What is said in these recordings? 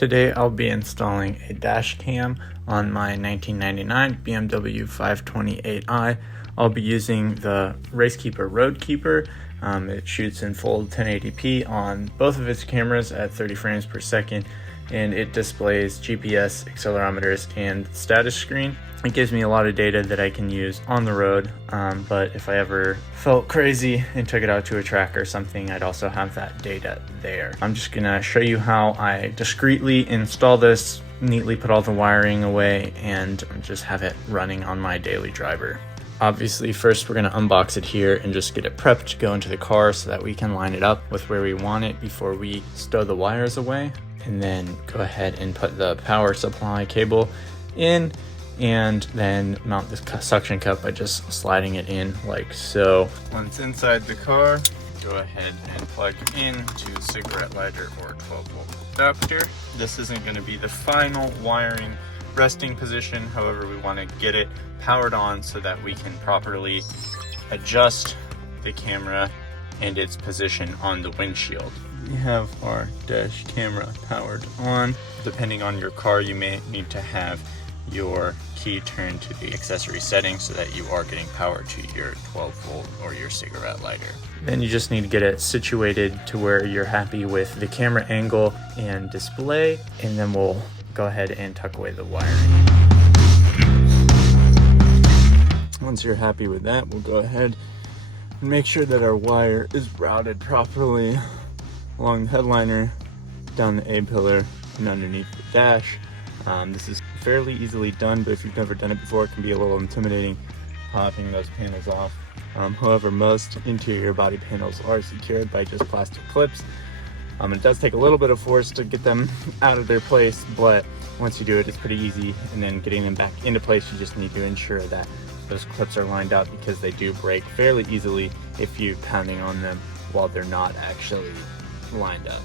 Today I'll be installing a dash cam on my 1999 BMW 528i. I'll be using the Racekeeper Roadkeeper. It shoots in full 1080p on both of its cameras at 30 frames per second, and it displays GPS, accelerometers, and status screen. It gives me a lot of data that I can use on the road, but if I ever felt crazy and took it out to a track or something, I'd also have that data there. I'm just gonna show you how I discreetly install this, neatly put all the wiring away, and just have it running on my daily driver. Obviously, first we're gonna unbox it here and just get it prepped to go into the car so that we can line it up with where we want it before we stow the wires away. And then go ahead and put the power supply cable in, and then mount this suction cup by just sliding it in like so. Once inside the car, go ahead and plug into cigarette lighter or 12-volt adapter. This isn't going to be the final wiring resting position, however we want to get it powered on so that we can properly adjust the camera and its position on the windshield. We have our dash camera powered on. Depending on your car, you may need to have your key turned to the accessory settings so that you are getting power to your 12-volt or your cigarette lighter. Then you just need to get it situated to where you're happy with the camera angle and display, and then we'll go ahead and tuck away the wiring. Once you're happy with that, we'll go ahead and make sure that our wire is routed properly along the headliner, down the A-pillar, and underneath the dash. This is fairly easily done, but if you've never done it before, it can be a little intimidating popping those panels off. However, most interior body panels are secured by just plastic clips. It does take a little bit of force to get them out of their place, but once you do it, it's pretty easy. And then getting them back into place, you just need to ensure that those clips are lined up, because they do break fairly easily if you're pounding on them while they're not actually lined up.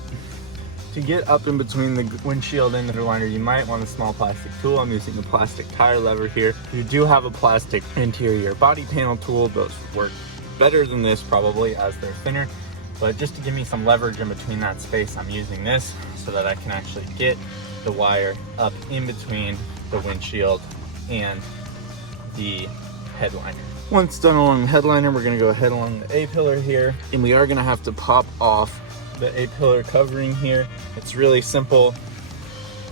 To get up in between the windshield and the liner, you might want a small plastic tool. I'm using the plastic tire lever here. If you do have a plastic interior body panel tool, those work better than this probably, as they're thinner. But just to give me some leverage in between that space, I'm using this so that I can actually get the wire up in between the windshield and the headliner. Once done along the headliner, we're going to go ahead along the A-pillar here, and we are going to have to pop off the A-pillar covering here. It's really simple.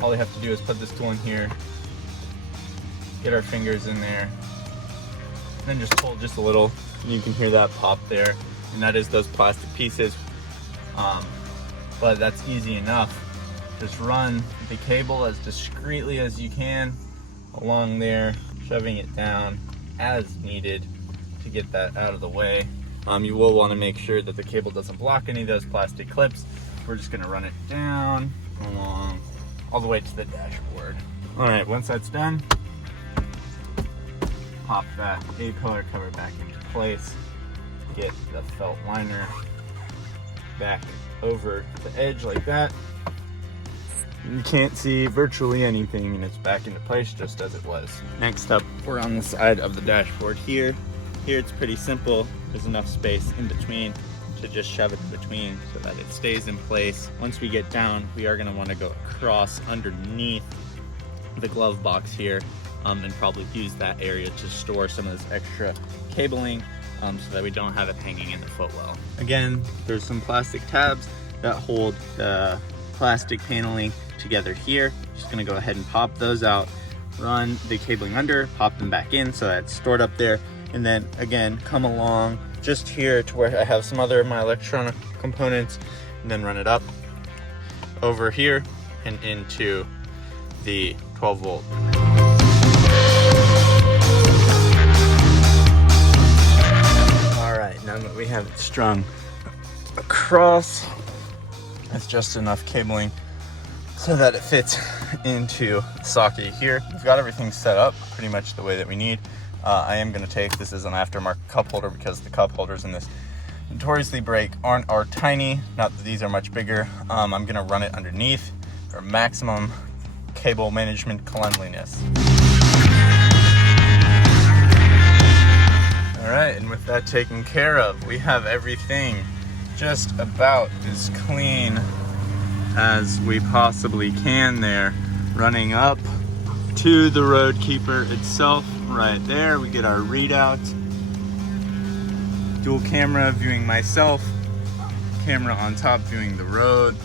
All we have to do is put this tool in here, get our fingers in there, and then just pull just a little. You can hear that pop there, and that is those plastic pieces. But that's easy enough. Just run the cable as discreetly as you can along there, shoving it down as needed to get that out of the way. You will want to make sure that the cable doesn't block any of those plastic clips. We're just going to run it down along all the way to the dashboard. All right, once that's done, pop that A-pillar cover back into place, get the felt liner back over the edge like that. You can't see virtually anything, and it's back into place just as it was. Next up, we're on the side of the dashboard here. Here it's pretty simple. There's enough space in between to just shove it in between so that it stays in place. Once we get down, we are going to want to go across underneath the glove box here, and probably use that area to store some of this extra cabling, so that we don't have it hanging in the footwell. Again, there's some plastic tabs that hold the plastic paneling together here. Just going to go ahead and pop those out, run the cabling under, pop them back in so that it's stored up there. And then again, come along just here to where I have some other of my electronic components, and then run it up over here and into the 12-volt. All right, now that we have it strung across, that's just enough cabling so that it fits into the socket here. We've got everything set up pretty much the way that we need. I am going to take this as an aftermarket cup holder, because the cup holders in this notoriously break are tiny. Not that these are much bigger. I'm going to run it underneath for maximum cable management cleanliness. All right, and with that taken care of, we have everything just about as clean as we possibly can there. Running up to the road keeper itself, right there, we get our readout. Dual camera viewing myself, camera on top viewing the road.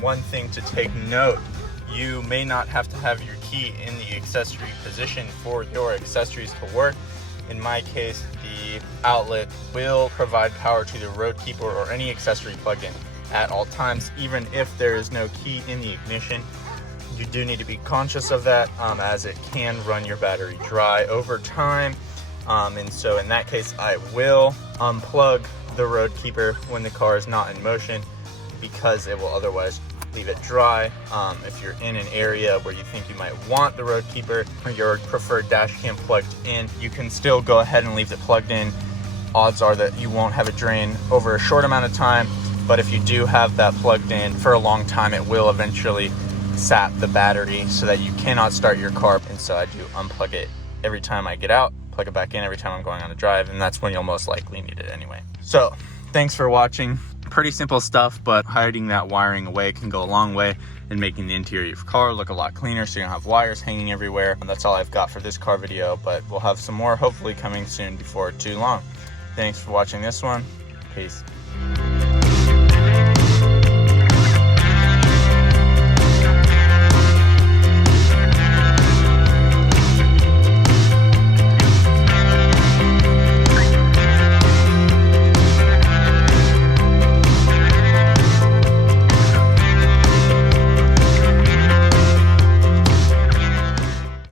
One thing to take note, you may not have to have your key in the accessory position for your accessories to work. In my case, the outlet will provide power to the road keeper or any accessory plugged in at all times, even if there is no key in the ignition. You do need to be conscious of that, as it can run your battery dry over time. And so in that case, I will unplug the road keeper when the car is not in motion, because it will otherwise leave it dry. If you're in an area where you think you might want the road keeper or your preferred dash cam plugged in, you can still go ahead and leave it plugged in. Odds are that you won't have it drain over a short amount of time, but if you do have that plugged in for a long time, it will eventually sap the battery so that you cannot start your car. And so I do unplug it every time I get out, plug it back in every time I'm going on a drive, and that's when you'll most likely need it anyway. So thanks for watching. Pretty simple stuff, but hiding that wiring away can go a long way in making the interior of your car look a lot cleaner, so you don't have wires hanging everywhere. And that's all I've got for this car video, but we'll have some more hopefully coming soon before too long. Thanks for watching this one. Peace.